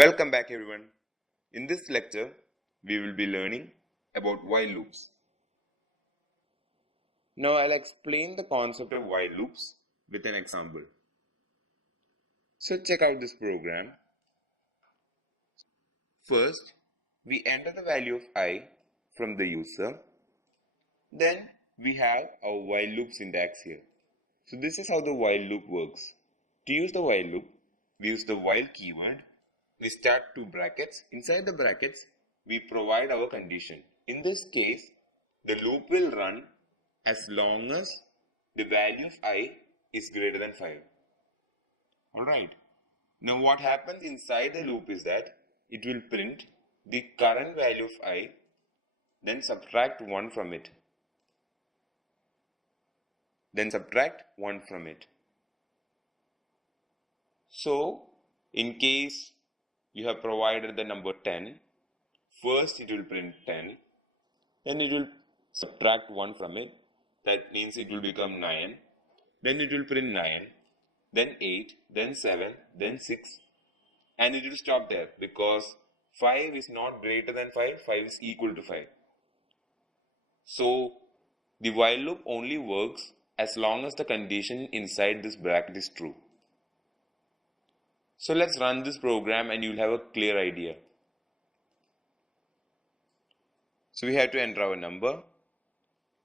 Welcome back everyone. In this lecture, we will be learning about while loops. Now I'll explain the concept of while loops with an example. So check out this program. First, we enter the value of I from the user. Then we have our while loop syntax here. So this is how the while loop works. To use the while loop, we use the while keyword. We start two brackets. Inside the brackets, we provide our condition. In this case, the loop will run as long as the value of I is greater than 5. Alright. Now what happens inside the loop is that it will print the current value of I, then subtract 1 from it. So, in case you have provided the number 10, first it will print 10, then it will subtract 1 from it, that means it will become 9, then it will print 9, then 8, then 7, then 6, and it will stop there because 5 is not greater than 5, 5 is equal to 5. So, the while loop only works as long as the condition inside this bracket is true. So let's run this program and you'll have a clear idea. So we have to enter our number.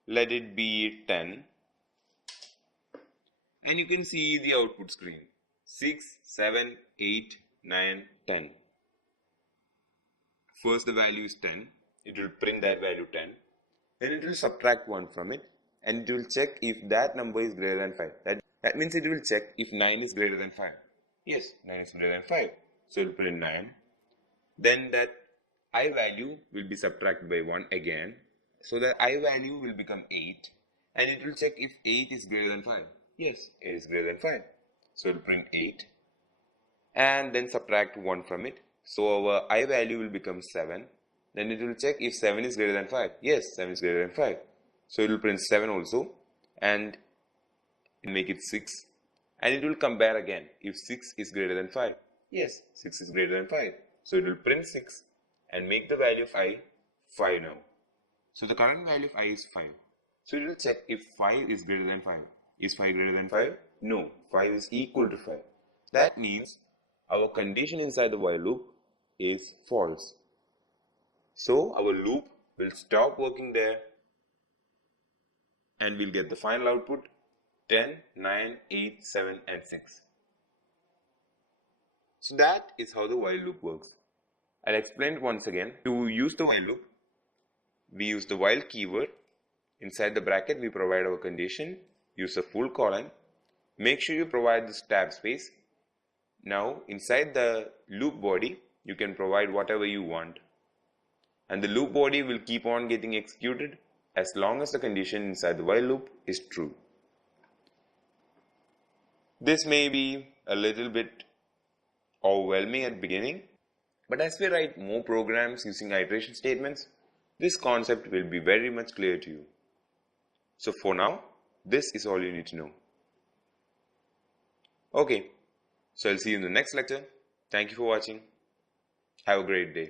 Let it be 10. And you can see the output screen. 6, 7, 8, 9, 10. First the value is 10. It will print that value 10. Then it will subtract 1 from it. And it will check if that number is greater than 5. That means it will check if 9 is greater than 5. Yes, 9 is greater than 5. So it will print 9. Then that I value will be subtracted by 1 again. So that I value will become 8. And it will check if 8 is greater than 5. Yes, 8 is greater than 5. So it will print 8. And then subtract 1 from it. So our I value will become 7. Then it will check if 7 is greater than 5. Yes, 7 is greater than 5. So it will print 7 also. And make it 6. And it will compare again if 6 is greater than 5. Yes, 6 is greater than 5. So it will print 6 and make the value of I 5 now. So the current value of I is 5. So it will check if 5 is greater than 5. Is 5 greater than 5? No, 5 is equal to 5. That means our condition inside the while loop is false. So our loop will stop working there and we'll get the final output 10, 9, 8, 7 and 6. So that is how the while loop works. I'll explain it once again. To use the while loop, we use the while keyword. Inside the bracket, we provide our condition. Use a full colon. Make sure you provide this tab space. Now, inside the loop body, you can provide whatever you want. And the loop body will keep on getting executed as long as the condition inside the while loop is true. This may be a little bit overwhelming at the beginning, but as we write more programs using iteration statements, this concept will be very much clear to you. So for now, this is all you need to know. Okay, so I'll see you in the next lecture. Thank you for watching. Have a great day.